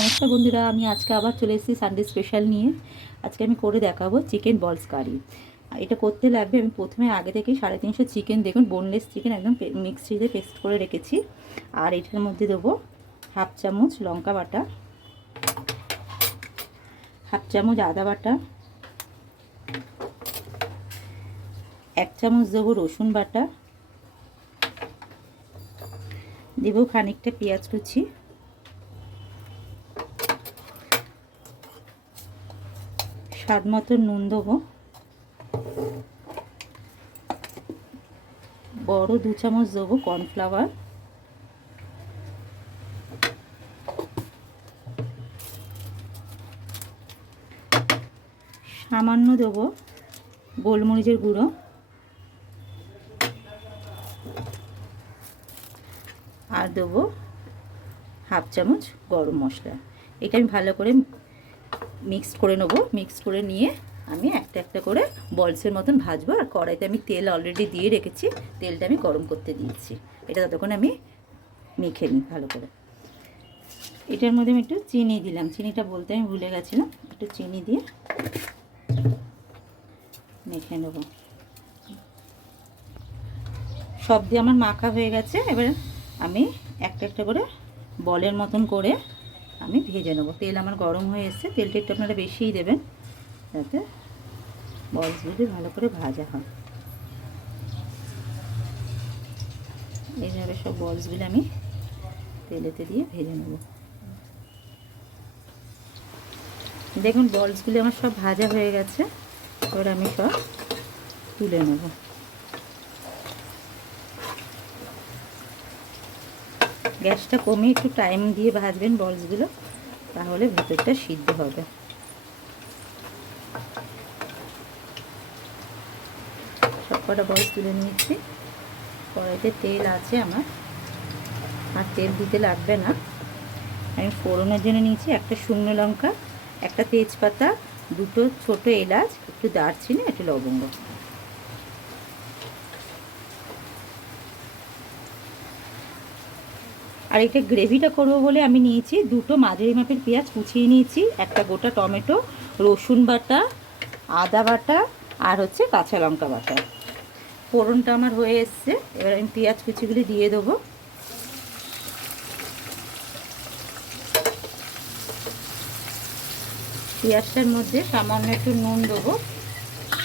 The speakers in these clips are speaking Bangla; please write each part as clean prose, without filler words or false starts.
নমস্কার বন্ধুরা, আমি আজকে আবার চলে এসেছি সানডে স্পেশাল নিয়ে। আজকে আমি করে দেখাবো চিকেন বলস কারি। এটা করতে লাগবে, আমি প্রথমে আগে থেকেই 350 চিকেন, দেখুন বোনলেস চিকেন একদম মিক্সিতে পেস্ট করে রেখেছি। আর এটার মধ্যে দেবো হাফ চামচ লঙ্কা বাটা, হাফ চামচ আদা বাটা, 1 চামচ দেবো রসুন বাটা, দেবো খানিকটা পেঁয়াজ কুচি, স্বাদ মতো নুন দেবো, বড় 2 চামচ দেবো কর্নফ্লাওয়ার, সামান্য দেবো গোলমরিচের গুঁড়ো, আর দেবো হাফ চামচ গরম মশলা। এটা আমি ভালো করে মিক্স করে নেবো। মিক্স করে নিয়ে আমি একটা একটা করে বলসের মতন ভাজবো। আর কড়াইতে আমি তেল অলরেডি দিয়ে রেখেছি, তেলটা আমি গরম করতে দিয়েছি। এটা ততক্ষণ আমি মেখে নিই ভালো করে। এটার মধ্যে আমি একটু চিনি দিলাম, চিনিটা বলতে আমি ভুলে গেছিলাম। একটু চিনি দিয়ে মেখে নেবো। সব দিয়ে আমার মাখা হয়ে গেছে। এবার আমি একটা একটা করে বলের মতন করে আমি ভেজে নেবো। তেল আমার গরম হয়ে এসছে, তেলটা একটু আপনারা বেশিই দেবেন যাতে বলসগুলি ভালো করে ভাজা হয়। এইভাবে সব বলসগুলি আমি তেলেতে দিয়ে ভেজে নেব। দেখুন বলসগুলি আমার সব ভাজা হয়ে গেছে। এবার আমি সব তুলে নেব। গ্যাসটা কমিয়ে একটু টাইম দিয়ে ভাজবেন বলসগুলো, তাহলে ভেতরটা সিদ্ধ হবে। সব কটা বলস তুলে নিয়েছি। কড়াইতে তেল আছে আমার, আর তেল দিতে লাগবে না। আমি ফোড়নের জন্য নিয়েছি একটা শুকনো লঙ্কা, একটা তেজপাতা, 2টো ছোট এলাচ, একটু দারচিনি, একটু লবঙ্গ। আর এটা গ্রেভিটা করবো বলে আমি নিয়েছি 2টো মাঝারি মাপের পেঁয়াজ কুচিয়ে নিয়েছি, একটা গোটা টমেটো, রসুন বাটা, আদা বাটা, আর হচ্ছে কাঁচা লঙ্কা বাটা। ফোড়নটা আমার হয়ে এসছে। এবার আমি পেঁয়াজ কুচিগুলি দিয়ে দেবো। পেঁয়াজটার মধ্যে সামান্য একটু নুন দেবো,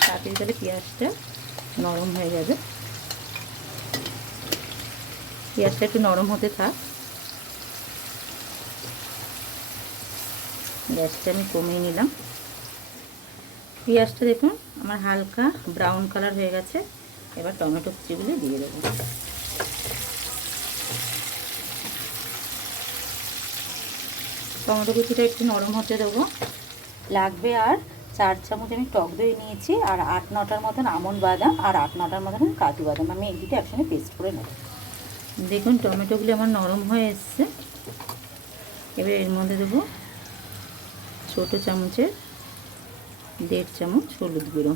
তাতে তাহলে পেঁয়াজটা নরম হয়ে যাবে। পেঁয়াজটা একটু নরম হতে থাক। গ্যাসটা আমি কমিয়ে নিলাম। পেঁয়াজটা দেখুন আমার হালকা ব্রাউন কালার হয়ে গেছে। এবার টমেটো কুচিগুলি দিয়ে দেবো। টমেটো কুচিটা একটু নরম হতে দেবো। লাগবে আর 4 চামচ আমি টক দই নিয়েছি, আর 8-9টার মতন আমন্ড বাদাম, আর 8-9টার মতন কাজু বাদাম। আমি এই দুটো একসঙ্গে পেস্ট করে নেব। দেখুন টমেটোগুলি আমার নরম হয়ে এসছে। এবার এর মধ্যে দেবো ছোটো চামচের 1.5 চামচ হলুদ গুঁড়ো,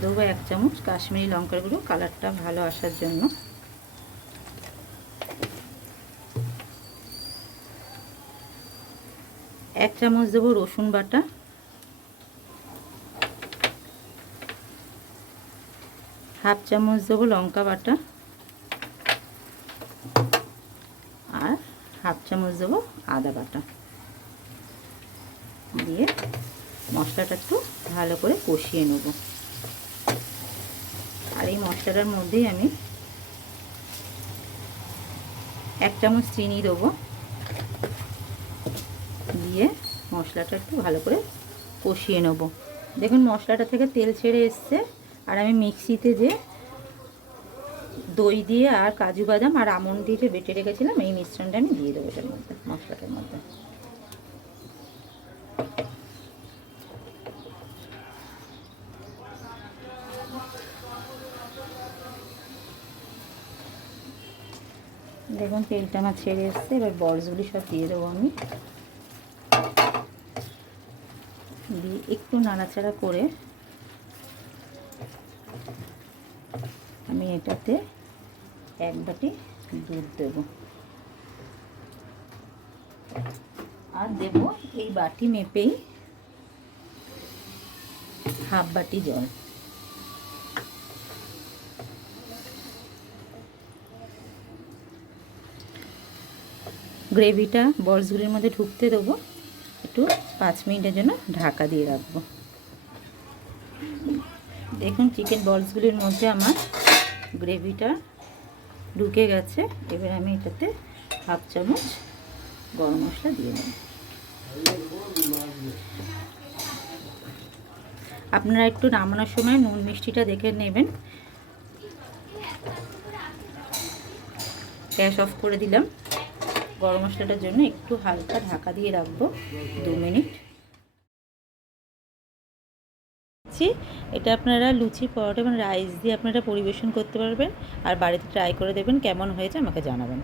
দেবো 1 চামচ কাশ্মীরি লঙ্কার গুঁড়ো, কালারটা ভালো আসার জন্য। এক চামচ দেবো রসুন বাটা, হাফ চামচ দেবো লঙ্কা বাটা, আর হাফ চামচ দেবো আদা বাটা। দিয়ে মশলাটা একটু ভালো করে কষিয়ে নেব। আর এই মশলাটার মধ্যেই আমি 1 চামচ চিনি দেবো। দিয়ে মশলাটা একটু ভালো করে কষিয়ে নেব। দেখুন মশলাটা থেকে তেল ছেড়ে এসছে। আর আমি মিক্সিতে যে দই দিয়ে আর কাজু বাদাম আর আমন্ড দিয়ে যে বেটে রেখেছিলাম, এই মিশ্রণটা আমি দিয়ে দেবো এটার মধ্যে, মশলাটার মধ্যে। দেখুন তেলটা আমার ছেড়ে এসছে। এবার বলসগুলি সব দিয়ে দেবো আমি। দিয়ে একটু নাড়াচাড়া করে আমি এটাতে 1 বাটি দুধ দেব, আর দেব এই বাটি মেপেই হাফ বাটি জল। গ্রেভিটা বলসগুলির মধ্যে ঢুকতে দেবো, একটু 5 মিনিটের জন্য ঢাকা দিয়ে রাখবো। দেখুন চিকেন বলসগুলির মধ্যে আমার গ্রেভিটা ঢুকে গেছে। এবার আমি এটাতে হাফ চামচ গরম মশলা দিয়ে দেব। আপনারা একটু নামানোর সময় নুন মিষ্টিটা দেখে নেবেন। গ্যাস অফ করে দিলাম। গরম মশলাটার জন্য একটু হালকা ঢাকা দিয়ে রাখবো 2 মিনিট। এটা আপনারা লুচি, পরোটা এবং রাইস দিয়ে আপনারা পরিবেশন করতে পারবেন। আর বাড়িতে ট্রাই করে দেবেন, কেমন হয়েছে আমাকে জানাবেন।